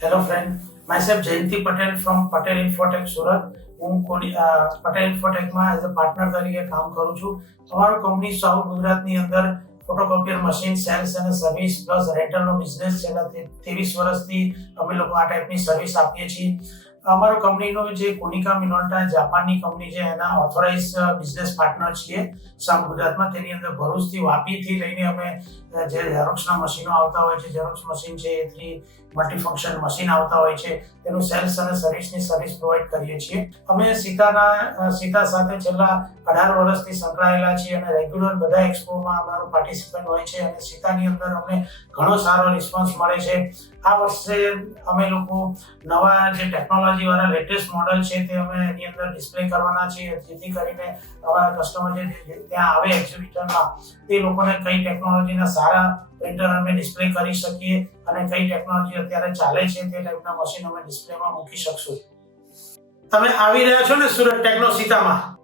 Hello friend, myself Jayanti Patel from Patel Infotech Surat. હું Patel ઇન્ફોટેકમાં as a partner તરીકે કામ કરું છું. અમારો કંપની સાઉથ ગુજરાતની અંદર ફોટોકોપિયર મશીન સેલ્સ અને સર્વિસ પ્લસ રેન્ટલનો બિઝનેસ છેલ્લા 23 વર્ષથી અમે લોકો આ ટાઈપની સર્વિસ આપીએ છીએ. અમારો કંપનીનો જે કોનિકા મિનોલ્ટા જાપાનની કંપની છે એના ઓથોરાઇઝ બિઝનેસ પાર્ટનર છીએ સાઉથ ગુજરાતમાં. તેની અંદર ભરૂચથી વાપીથી લઈને અમે જે ઝેરોક્સના મશીનો આવતા હોય છે, ઝેરોક્સ મશીન છે, એ3 મલ્ટીફંક્શન મશીન આવતા હોય છે, તેનું સેલ્સ અને સર્વિસની સર્વિસ પ્રોવાઈડ કરીએ છીએ. અમે સીતા સાથે છેલ્લા 18 વર્ષથી સંકળાયેલા છીએ અને રેગ્યુલર બધા એક્સપોમાં અમારો પાર્ટિસિપન્ટ હોય છે અને સીતાની અંદર અમને ઘણો સારો રિસ્પોન્સ મળે છે. આ વર્ષે અમે લોકો નવા જે ટેકનોલોજીવાળા લેટેસ્ટ મોડલ છે તે અમે એની અંદર ડિસ્પ્લે કરવાના છીએ, જેથી કરીને અમારા કસ્ટમર જે ત્યાં આવે એક્ઝિબિશનમાં તે લોકોને કઈ ટેકનોલોજીના સારા પ્રિન્ટર અમે ડિસ્પ્લે કરી શકીએ અને કઈ ટેકનોલોજી અત્યારે ચાલે છે તે ટાઈપના મશીન અમે ડિસ્પ્લેમાં મૂકી શકશું. તમે આવી રહ્યા છો ને સુરત ટેકનો સીતામાં?